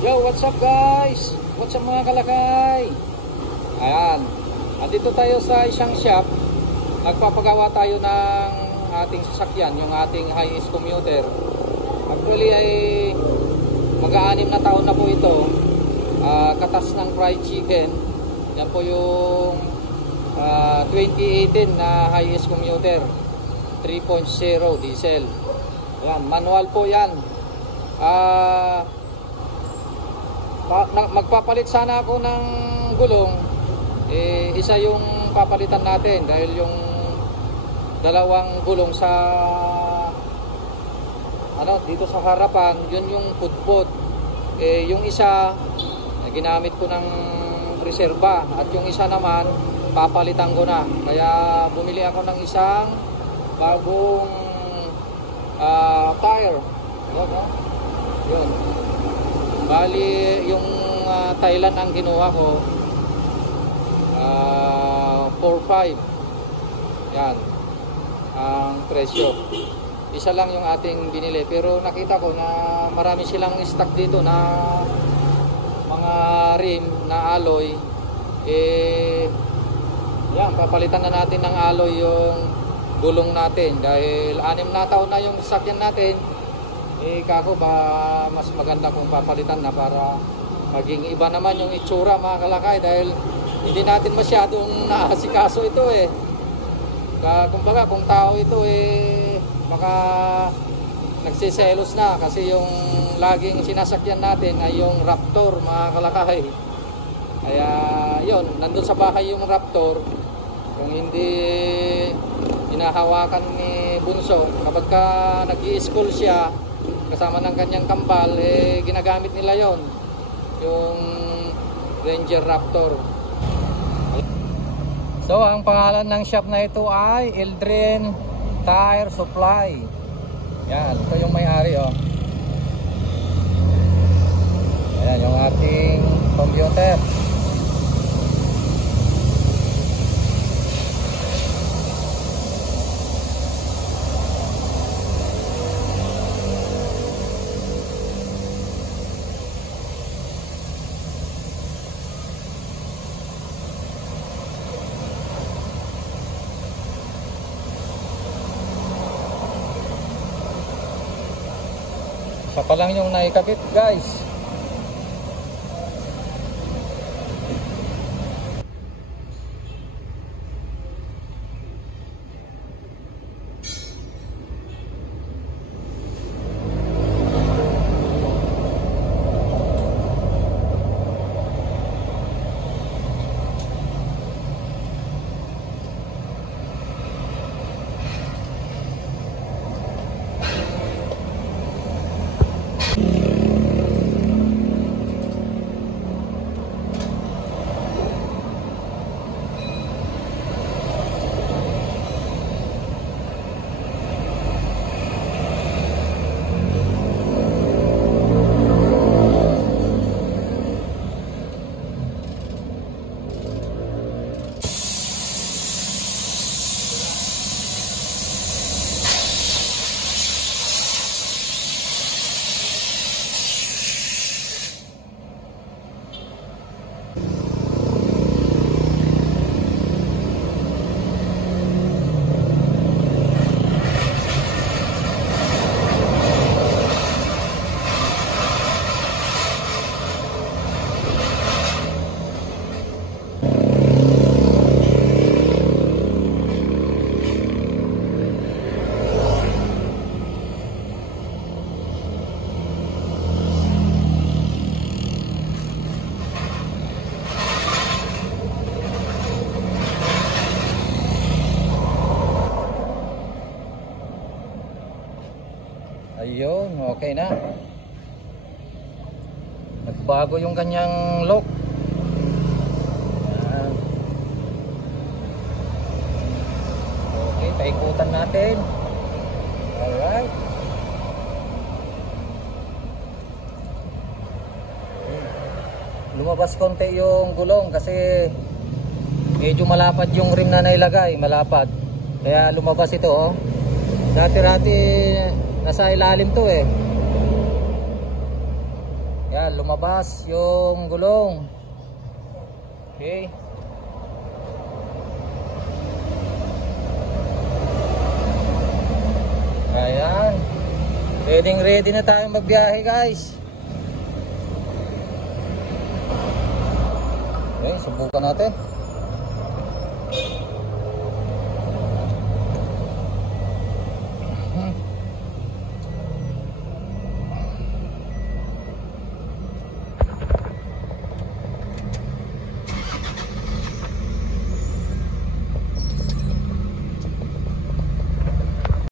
Yo, what's up guys? What's up mga kalakay? Ayan, andito tayo sa isang shop. Nagpapagawa tayo ng ating sasakyan, yung ating hiace commuter. Actually ay mag-aanim na taon na po ito. Katas ng fried chicken. Yan po yung 2018 na hiace commuter 3.0 diesel. Yan, manual po yan. Magpapalit sana ako ng gulong. Isa yung papalitan natin dahil yung dalawang gulong sa dito sa harapan, yun yung pudpud. Yung isa ginamit ko ng reserba at yung isa naman papalitan ko na. Kaya bumili ako ng isang bagong tire. Yun. Bali, yung Thailand ang kinuha ko, 4.5. Yan ang presyo. Isa lang yung ating binili, pero nakita ko na marami silang stock dito na mga rim na alloy. Yan, papalitan na natin ng alloy yung gulong natin dahil 6 na taon na yung sasakyan natin. Kako ba mas maganda kung papalitan na para maging iba naman yung itsura mga kalakay, dahil hindi natin masyadong naasikaso ito kumbaga kung tao ito baka nagsiselos na kasi yung laging sinasakyan natin ay yung Raptor mga kalakay. Kaya yun, nandun sa bahay yung Raptor. Kung hindi hinahawakan ni Bunso, kapag ka nag-i-school siya kasama ng kanyang kambal, ginagamit nila yon, yung Ranger Raptor. So ang pangalan ng shop na ito ay Eldrin Tire Supply. Yan, ito yung may-ari Ayan yung ating computer. Isa pa lang yung naikabit guys. Ayun, okay na. Nagbago yung kanyang look. Ayan. Okay, paikutan natin. Alright. Lumabas konti yung gulong kasi medyo malapad yung rim na nailagay, malapad. Kaya lumabas ito Dati-dati nasa ilalim to lumabas yung gulong. Okay. Ayan. Ready na tayong magbiyahe, guys. Okay, subukan natin.